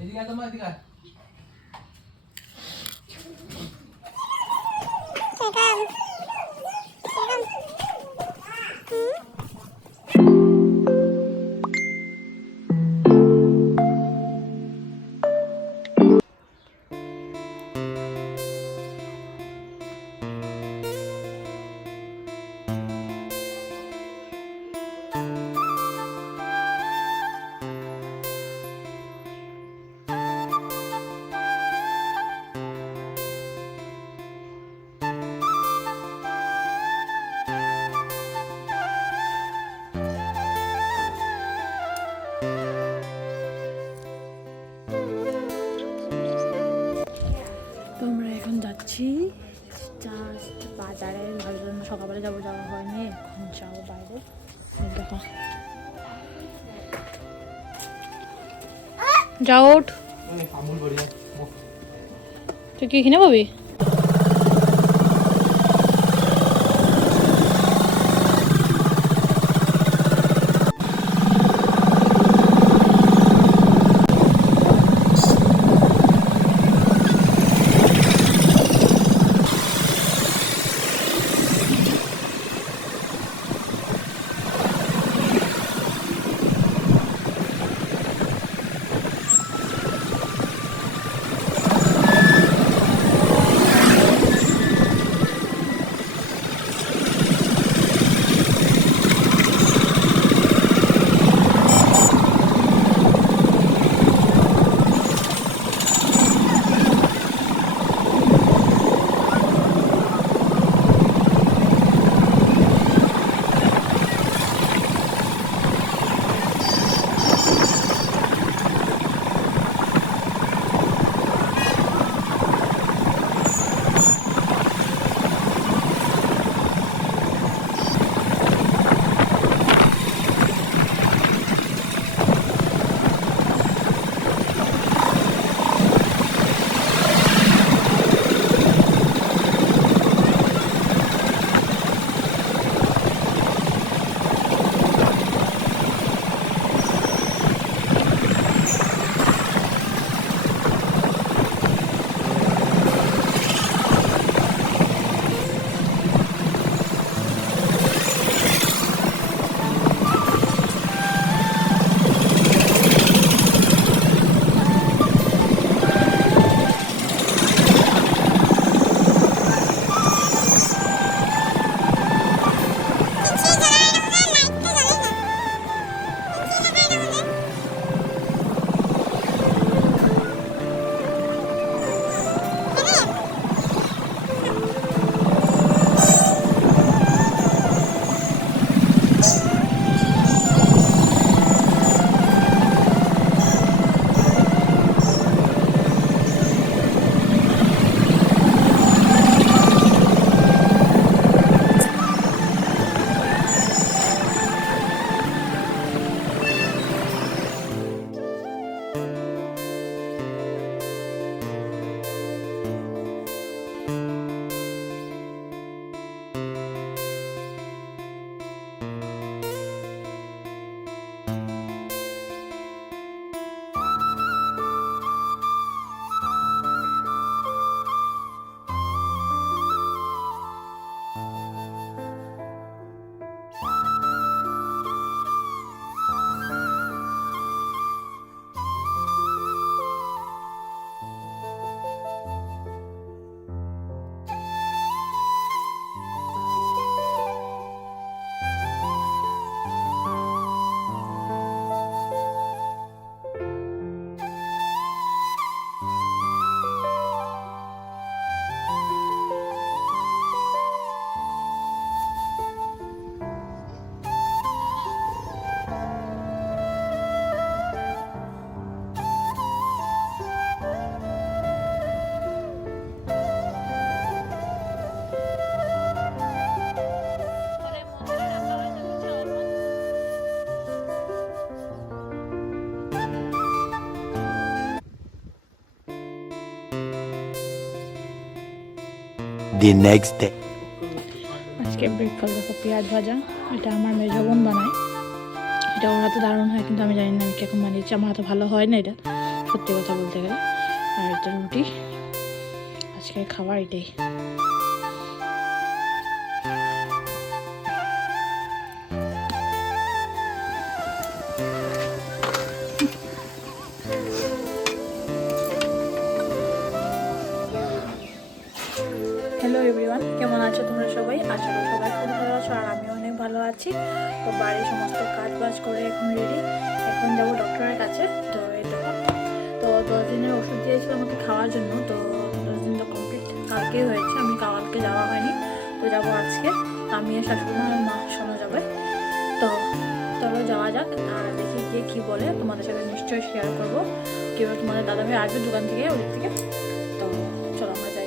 এদিকে আয়, তোমার এদিকে আয়। তোমরা এখন যাচ্ছি জাস্ট বাজারে, ভাবলাম সকালবেলা যাওয়া হয়নি, এখন যাবো বাইরে। দেখো যাও ওঠ, তুই কি কিনে পাবি? the next day. আজকে ব্রেকফাস্ট দেখো, পেঁয়াজ ভাজা, এটা আমার মেজো বোন বানায়, এটা ওর হাতে দারুণ হয়, কিন্তু আমি জানি না আমি কীরকম বানিয়েছি, আমার হাতে ভালো হয় না এটা, সত্যি কথা বলতে গেলে। আর এটা রুটি, আজকে খাবার এটাই। হ্যালো এভরিওয়ান, কেমন আছো তোমরা সবাই? আশা করি সবাই খুব ভালো আছো, আর আমি অনেক ভালো আছি। তো বাড়ির সমস্ত কাজ বাজ করে এখন রেডি, এখন যাবো ডক্টরের কাছে। তো এই দেখো, তো 10 দিনের ওষুধ দিয়েছিল আমাকে খাওয়ার জন্য। তো 10 দিন তো কমপ্লিট কালকেই হয়েছে, আমি কালকে যাওয়া হয়নি। তো যাবো আজকে, আমি আর শাশুড়ি আর মা শোনা যাবে। তো চলো যাওয়া যাক, আর দেখি গিয়ে কী বলে তোমাদের সাথে নিশ্চয়ই শেয়ার করবো। কীভাবে তোমাদের দাদাভাই আসবে দোকান থেকে, ওদিক থেকে। তো চলো আমরা যাই।